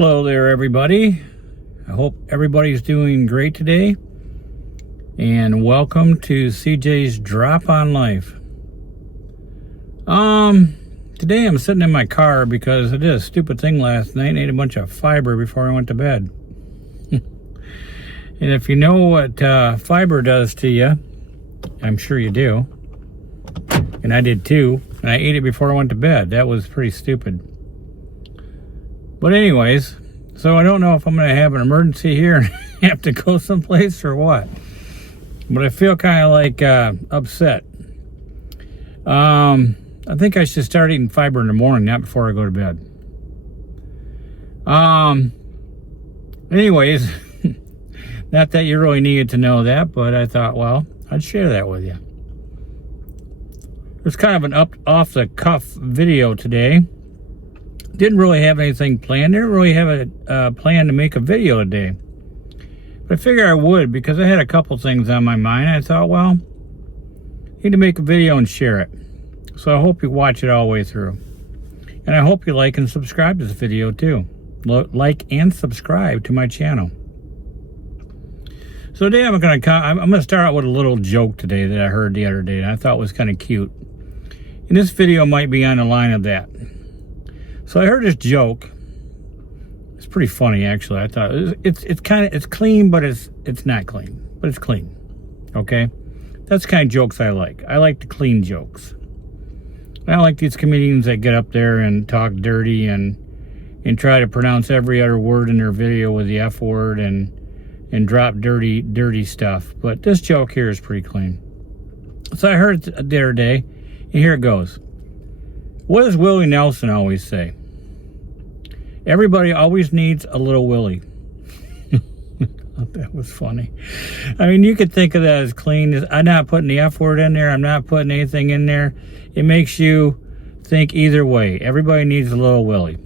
Hello there, everybody. I hope everybody's doing great today. And welcome to CJ's Drop on Life. Today I'm sitting in my car because I did a stupid thing last night and ate a bunch of fiber before I went to bed. And if you know what fiber does to you, I'm sure you do. And I did too. And I ate it before I went to bed. That was pretty stupid. But anyways, so I don't know if I'm going to have an emergency here and have to go someplace or what. But I feel kind of like upset. I think I should start eating fiber in the morning, not before I go to bed. Anyways, not that you really needed to know that, but I thought, well, I'd share that with you. It was kind of an off-the-cuff video today. Didn't really have anything planned. Didn't really have a plan to make a video today. But I figured I would because I had a couple things on my mind. I thought, well, I need to make a video and share it. So I hope you watch it all the way through. And I hope you like and subscribe to this video too. Like and subscribe to my channel. So today I'm going to start out with a little joke today that I heard the other day and I thought was kind of cute. And this video might be on the line of that. So I heard this joke. It's pretty funny actually. I thought it's clean, but it's not clean, but it's clean. Okay? That's the kind of jokes I like. I like the clean jokes. I don't like these comedians that get up there and talk dirty and try to pronounce every other word in their video with the F word and drop dirty stuff. But this joke here is pretty clean. So I heard it the other day, and here it goes. What does Willie Nelson always say? Everybody always needs a little Willie. That was funny. I mean, you could think of that as clean. I'm not putting the F word in there. I'm not putting anything in there. It makes you think either way. Everybody needs a little Willie.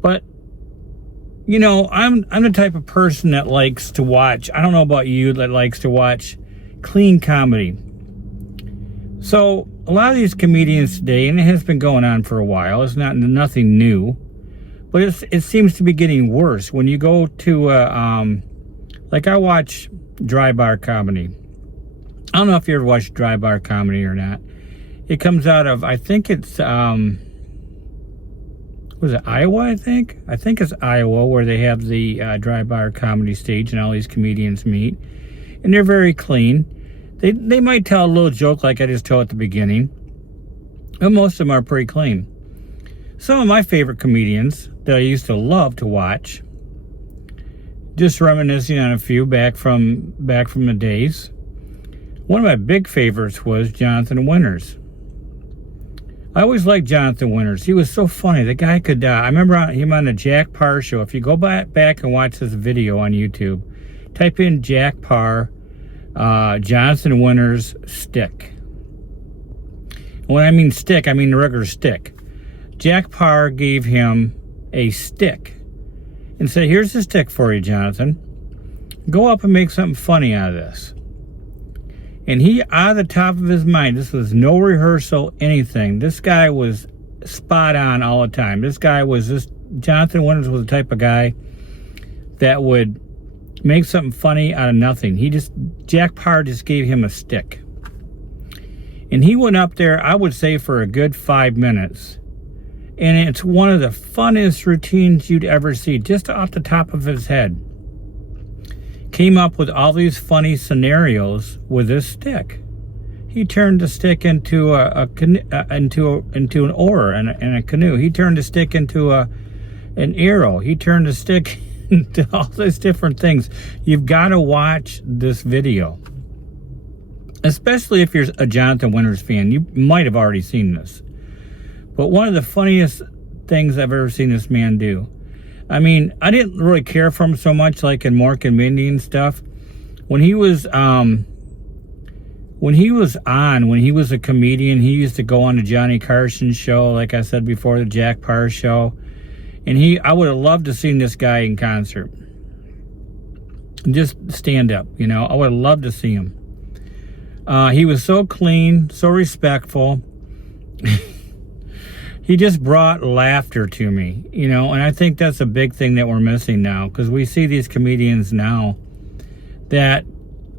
But, you know, I'm the type of person that likes to watch, I don't know about you, that likes to watch clean comedy. So, a lot of these comedians today, and it has been going on for a while, it's nothing new, but it seems to be getting worse. When you go to, like I watch dry bar comedy. I don't know if you ever watched dry bar comedy or not. It comes out of, I think it's, was it Iowa, I think? I think it's Iowa where they have the dry bar comedy stage and all these comedians meet. And they're very clean. They might tell a little joke like I just told at the beginning. But most of them are pretty clean. Some of my favorite comedians that I used to love to watch, just reminiscing on a few back from the days. One of my big favorites was Jonathan Winters. I always liked Jonathan Winters. He was so funny. The guy could, I remember him on the Jack Paar show. If you go back and watch this video on YouTube, type in Jack Paar, Jonathan Winters stick. And when I mean stick, I mean the regular stick. Jack Paar gave him a stick and said, here's the stick for you, Jonathan. Go up and make something funny out of this. And he, out of the top of his mind, this was no rehearsal, anything. This guy was spot on all the time. Jonathan Winters was the type of guy that would make something funny out of nothing. Jack Paar just gave him a stick. And he went up there, I would say, for a good 5 minutes. And it's one of the funniest routines you'd ever see, just off the top of his head. Came up with all these funny scenarios with this stick. He turned the stick into an oar and a canoe. He turned the stick into an arrow. He turned the stick into all these different things. You've got to watch this video, especially if you're a Jonathan Winters fan. You might have already seen this, but one of the funniest things I've ever seen this man do. I mean, I didn't really care for him so much, like in Mork and Mindy and stuff. When he was a comedian, he used to go on the Johnny Carson show, like I said before, the Jack Paar show. And I would have loved to seen this guy in concert. Just stand up, you know. I would have loved to see him. He was so clean, so respectful. he just brought laughter to me, you know, and I think that's a big thing that we're missing now, because we see these comedians now that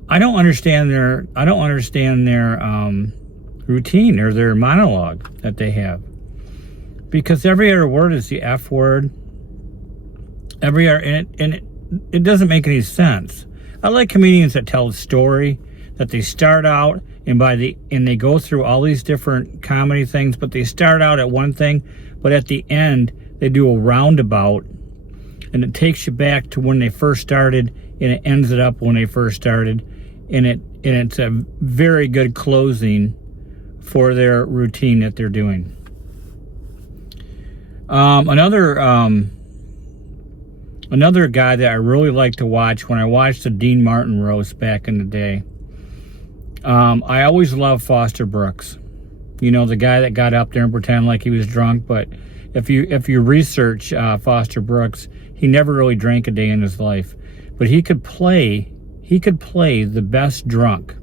I don't understand their routine or their monologue that they have, because every other word is the F word. Every other, and it doesn't make any sense. I like comedians that tell a story, that they start out and they go through all these different comedy things, but they start out at one thing, but at the end they do a roundabout, and it takes you back to when they first started, and it ends it up when they first started, and it's a very good closing for their routine that they're doing. Another guy that I really like to watch, when I watched the Dean Martin roast back in the day, I always loved Foster Brooks. You know, the guy that got up there and pretended like he was drunk. But if you research Foster Brooks, he never really drank a day in his life. But he could play the best drunk.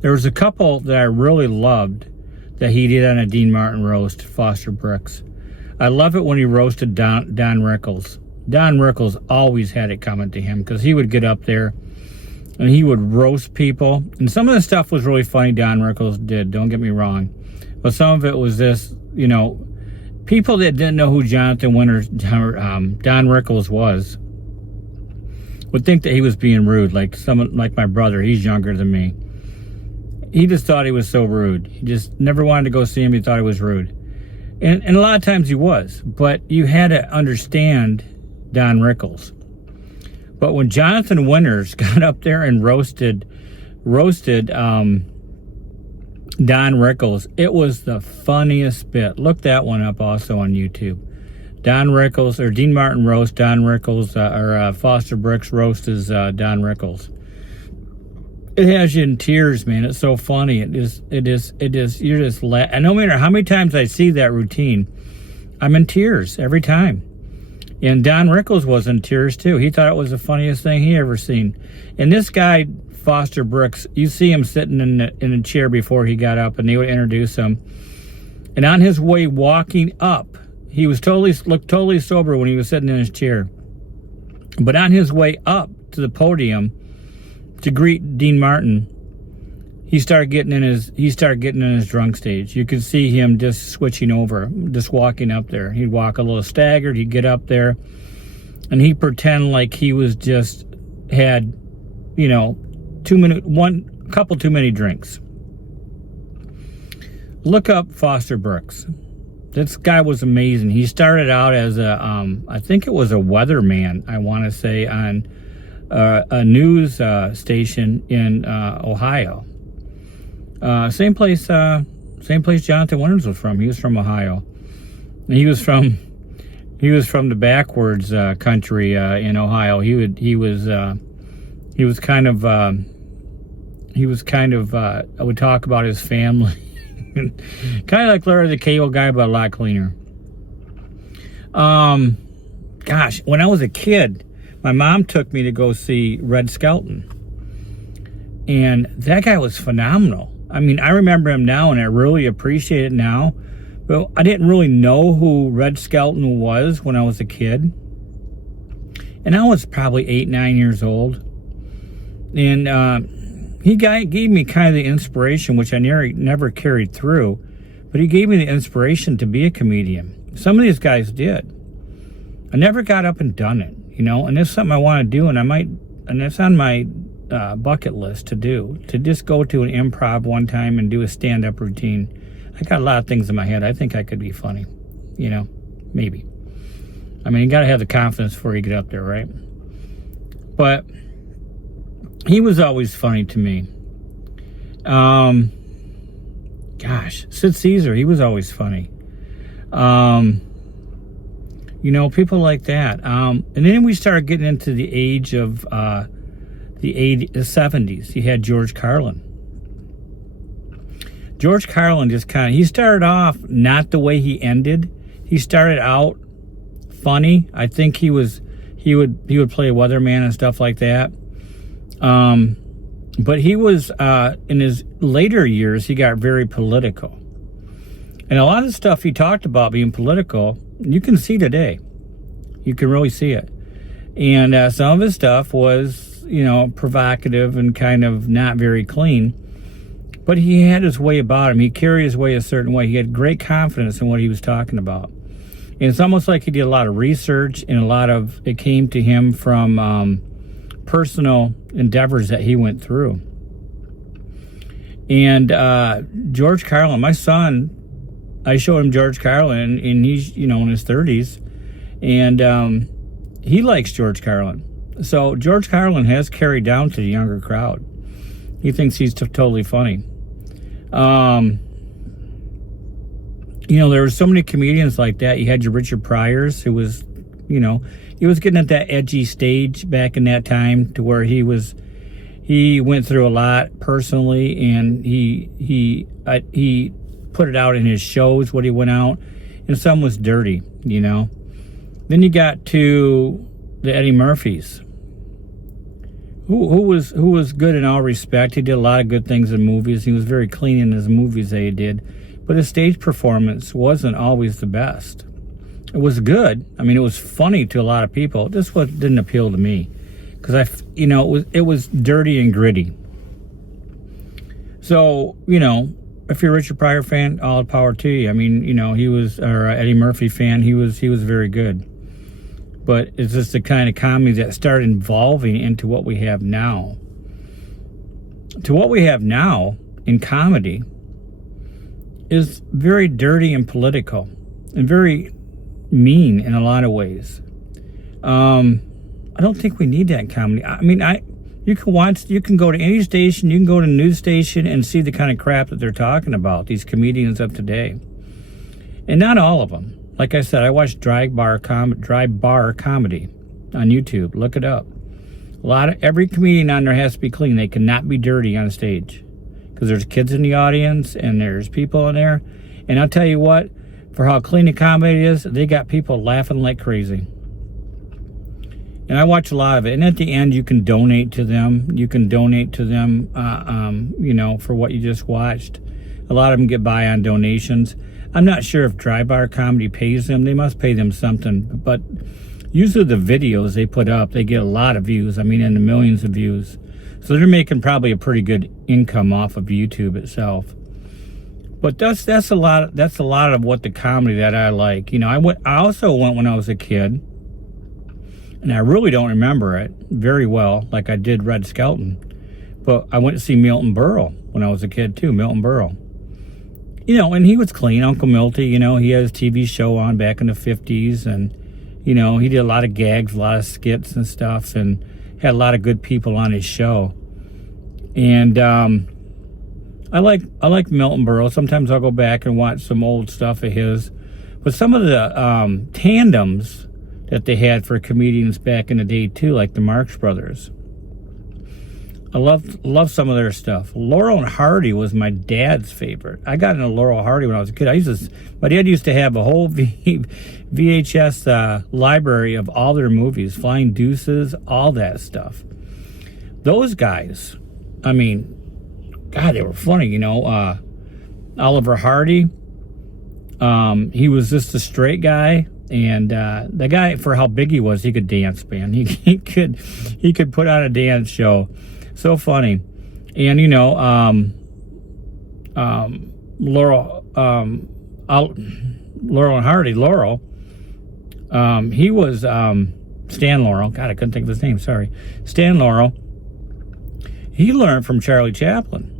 There was a couple that I really loved that he did on a Dean Martin roast, Foster Brooks. I love it when he roasted Don Rickles. Don Rickles always had it coming to him, because he would get up there and he would roast people. And some of the stuff was really funny Don Rickles did, don't get me wrong. But some of it was this, you know, people that didn't know who Jonathan Winters, Don Rickles was, would think that he was being rude, like someone like my brother. He's younger than me. He just thought he was so rude. He just never wanted to go see him. He thought he was rude. And a lot of times he was. But you had to understand Don Rickles. But when Jonathan Winters got up there and roasted Don Rickles, it was the funniest bit. Look that one up also on YouTube. Don Rickles, or Dean Martin roast Don Rickles, or Foster Brooks roast is Don Rickles. It has you in tears, man. It's so funny. It is. You're just and no matter how many times I see that routine, I'm in tears every time. And Don Rickles was in tears too. He thought it was the funniest thing he ever seen. And this guy, Foster Brooks, you see him sitting in a chair before he got up, and they would introduce him. And on his way walking up, he was looked totally sober when he was sitting in his chair. But on his way up to the podium to greet Dean Martin, he started getting in his drunk stage. You could see him just switching over, just walking up there. He'd walk a little staggered. He'd get up there, and he'd pretend like he was just had, you know, couple too many drinks. Look up Foster Brooks. This guy was amazing. He started out as I think it was a weatherman, I want to say, on a news station in Ohio. Same place Jonathan Winters was from. He was from Ohio. And he was from the backwards country in Ohio. He was kind of I would talk about his family. Kind of like Larry the Cable Guy, but a lot cleaner. Gosh, when I was a kid, my mom took me to go see Red Skelton. And that guy was phenomenal. I mean, I remember him now, and I really appreciate it now. But I didn't really know who Red Skelton was when I was a kid. And I was probably 8, 9 years old. And he gave me kind of the inspiration, which I never carried through. But he gave me the inspiration to be a comedian. Some of these guys did. I never got up and done it, you know. And it's something I want to do, and it's on my bucket list to do, to just go to an improv one time and do a stand-up routine. I got a lot of things in my head. I think I could be funny, you know, maybe. I mean, you got to have the confidence before you get up there, right? But he was always funny to me. Gosh, Sid Caesar, he was always funny. You know, people like that. And then we started getting into the age of the 70s. You had George Carlin. George Carlin just he started off not the way he ended. He started out funny. I think he would play a weatherman and stuff like that. But he was in his later years, he got very political. And a lot of the stuff he talked about being political, you can see today. You can really see it. And some of his stuff was, provocative and kind of not very clean. But he had his way about him. He carried his way a certain way. He had great confidence in what he was talking about. And it's almost like he did a lot of research, and it came to him from personal endeavors that he went through. And George Carlin, my son, I showed him George Carlin, and he's, in his 30s. And he likes George Carlin. So George Carlin has carried down to the younger crowd. He thinks he's totally funny. There were so many comedians like that. You had your Richard Pryors, who was, he was getting at that edgy stage back in that time, to where he went through a lot personally, and he put it out in his shows, what he went out, and some was dirty, Then you got to the Eddie Murphys, who was good in all respect. He did a lot of good things in movies. He was very clean in his movies that he did, but his stage performance wasn't always the best. It was good. I mean, it was funny to a lot of people. This didn't appeal to me, because it was dirty and gritty. So if you're a Richard Pryor fan, all the power to you. I mean, he was, or Eddie Murphy fan, he was very good. But it's just the kind of comedy that started evolving into what we have now. To what we have now in comedy is very dirty and political, and very mean in a lot of ways. I don't think we need that in comedy. I mean, you can go to any station, you can go to a news station and see the kind of crap that they're talking about, these comedians of today. And not all of them. Like I said, I watch Dry Bar Comedy on YouTube. Look it up. Every comedian on there has to be clean. They cannot be dirty on stage, because there's kids in the audience and there's people in there. And I'll tell you what, for how clean the comedy is, they got people laughing like crazy. And I watch a lot of it. And at the end, you can donate to them. You can donate to them, for what you just watched. A lot of them get by on donations. I'm not sure if Dry Bar Comedy pays them. They must pay them something. But usually the videos they put up, they get a lot of views. I mean, in the millions of views. So they're making probably a pretty good income off of YouTube itself. But that's a lot of what the comedy that I like. I also went when I was a kid, and I really don't remember it very well, like I did Red Skelton. But I went to see Milton Berle when I was a kid too, Milton Berle. And he was clean, Uncle Milty. He had his TV show on back in the 50s, and he did a lot of gags, a lot of skits and stuff, and had a lot of good people on his show. And I like Milton Berle. Sometimes I'll go back and watch some old stuff of his. But some of the tandems that they had for comedians back in the day too, like the Marx Brothers, I love some of their stuff. Laurel and Hardy was my dad's favorite. I got into Laurel and Hardy when I was a kid. My dad used to have a whole VHS library of all their movies, Flying Deuces, all that stuff. Those guys, I mean, God, they were funny. Oliver Hardy, he was just a straight guy. And the guy, for how big he was, he could dance, man. He could put on a dance show. So funny. And Laurel and Hardy, he was Stan Laurel. God, I couldn't think of his name. Sorry, Stan Laurel. He learned from Charlie Chaplin.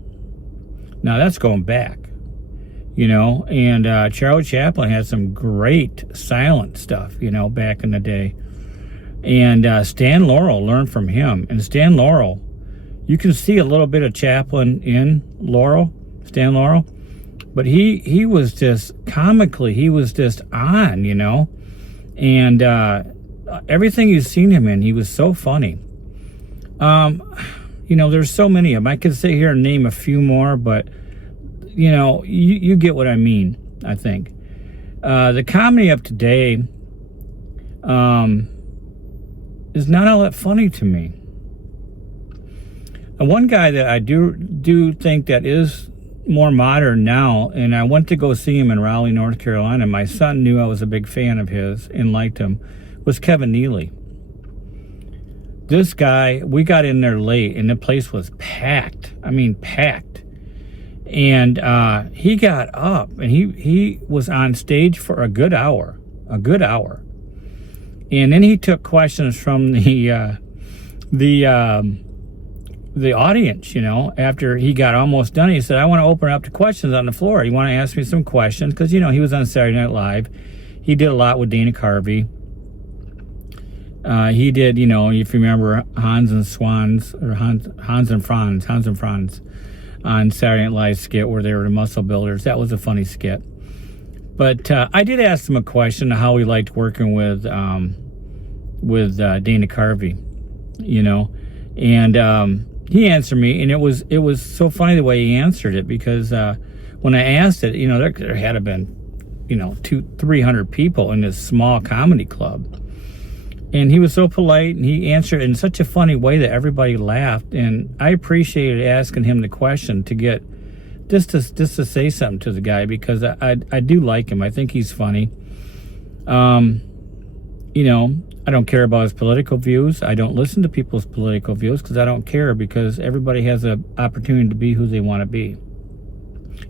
Now that's going back. And Charlie Chaplin had some great silent stuff, back in the day. And Stan Laurel learned from him. And Stan Laurel, you can see a little bit of Chaplin in Stan Laurel. But he was just, comically, he was just on, And everything you've seen him in, he was so funny. There's so many of them. I could sit here and name a few more, but you get what I mean, I think. The comedy of today is not all that funny to me. And one guy that I do think that is more modern now, and I went to go see him in Raleigh, North Carolina. My son knew I was a big fan of his and liked him, was Kevin Neely. This guy, we got in there late, and the place was packed. I mean, packed. And he got up, and he was on stage for a good hour. And then he took questions from the audience, you know. After he got almost done, he said, I want to open up to questions on the floor. You want to ask me some questions? Because, you know, he was on Saturday Night Live. He did a lot with Dana Carvey. He did, you know, if you remember Hans and Franz on Saturday Night Live skit where they were the muscle builders. That was a funny skit. But I did ask him a question of how he liked working with Dana Carvey, you know, and he answered me, and it was so funny the way he answered it, because when I asked it, you know, there had to have been, you know, 200-300 people in this small comedy club, and he was so polite, and he answered in such a funny way that everybody laughed, and I appreciated asking him the question to get just to say something to the guy, because I do like him. I think he's funny. You know, I don't care about his political views. I don't listen to people's political views because I don't care, because everybody has an opportunity to be who they want to be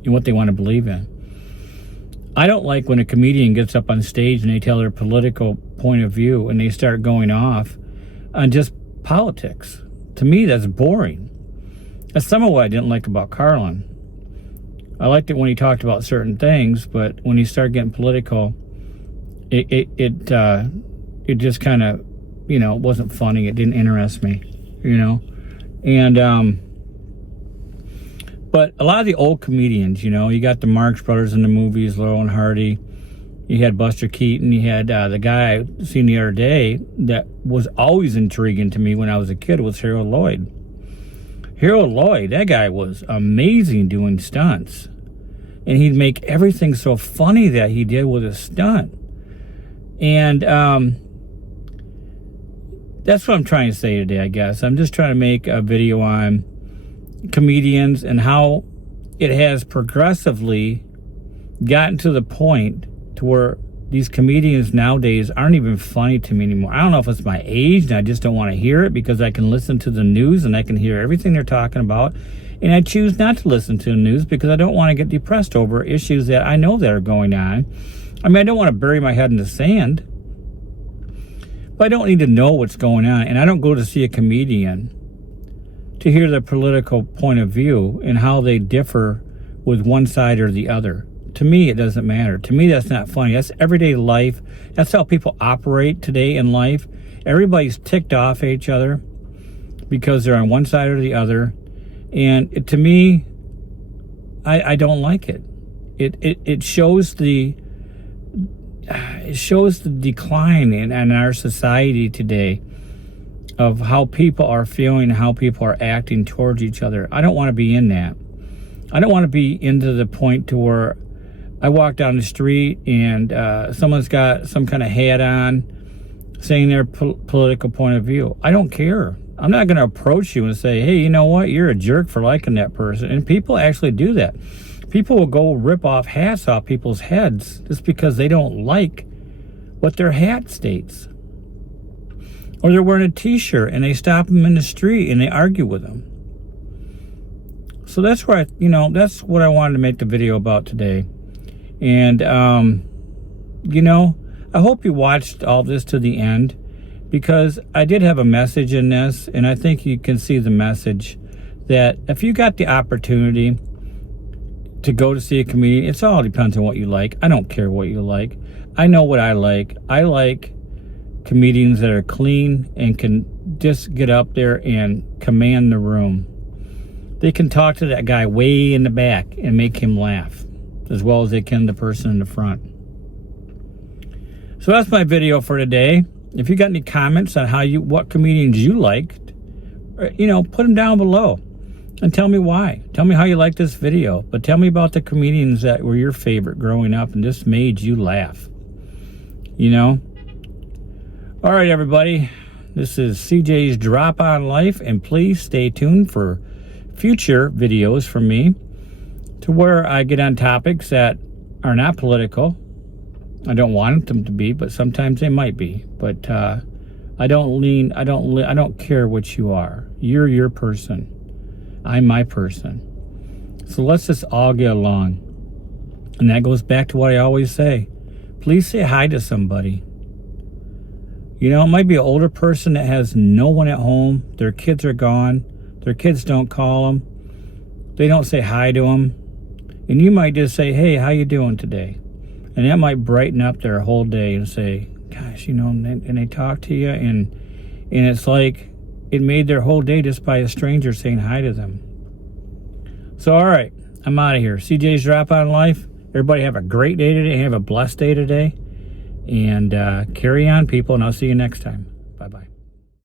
and what they want to believe in. I don't like when a comedian gets up on stage and they tell their political point of view and they start going off on just politics. To me, that's boring. That's some of what I didn't like about Carlin. I liked it when he talked about certain things, but when he started getting political, it just kind of, you know, wasn't funny. It didn't interest me, you know. And but a lot of the old comedians, you know, you got the Marx Brothers in the movies, Laurel and Hardy. You had Buster Keaton. You had the guy I seen the other day that was always intriguing to me when I was a kid was Harold Lloyd. Harold Lloyd, that guy was amazing doing stunts. And he'd make everything so funny that he did with a stunt. And that's what I'm trying to say today, I guess. I'm just trying to make a video on comedians and how it has progressively gotten to the point to where these comedians nowadays aren't even funny to me anymore. I don't know if it's my age and I just don't want to hear it, because I can listen to the news and I can hear everything they're talking about. And I choose not to listen to the news because I don't want to get depressed over issues that I know that are going on. I mean, I don't want to bury my head in the sand, but I don't need to know what's going on. And I don't go to see a comedian to hear their political point of view and how they differ with one side or the other. To me, it doesn't matter. To me, that's not funny. That's everyday life. That's how people operate today in life. Everybody's ticked off at each other because they're on one side or the other. And to me, I don't like it. It shows the decline in our society today of how people are feeling, how people are acting towards each other. I don't want to be in that. I don't want to be into the point to where I walk down the street and someone's got some kind of hat on saying their political point of view. I don't care. I'm not going to approach you and say, hey, you know what? You're a jerk for liking that person. And people actually do that. People will go rip off hats off people's heads just because they don't like what their hat states. Or they're wearing a t-shirt and they stop them in the street and they argue with them. So that's where that's what I wanted to make the video about today. And, I hope you watched all this to the end, because I did have a message in this, and I think you can see the message that if you got the opportunity to go to see a comedian, it all depends on what you like. I don't care what you like. I know what I like. I like comedians that are clean and can just get up there and command the room. They can talk to that guy way in the back and make him laugh as well as they can the person in the front. So that's my video for today. If you got any comments on what comedians you liked, put them down below and tell me why. Tell me how you like this video, but tell me about the comedians that were your favorite growing up and just made you laugh. All right, everybody. This is CJ's Drop on Life, and please stay tuned for future videos from me. to where I get on topics that are not political. I don't want them to be, but sometimes they might be. But I don't care what you are. You're your person. I'm my person. So let's just all get along. And that goes back to what I always say. Please say hi to somebody. You know, it might be an older person that has no one at home. Their kids are gone. Their kids don't call them. They don't say hi to them. And you might just say, hey, how you doing today? And that might brighten up their whole day and say, gosh, you know, and they talk to you. And it's like it made their whole day just by a stranger saying hi to them. So, all right, I'm out of here. CJ's Drop On Life. Everybody have a great day today. Have a blessed day today. And carry on, people, and I'll see you next time.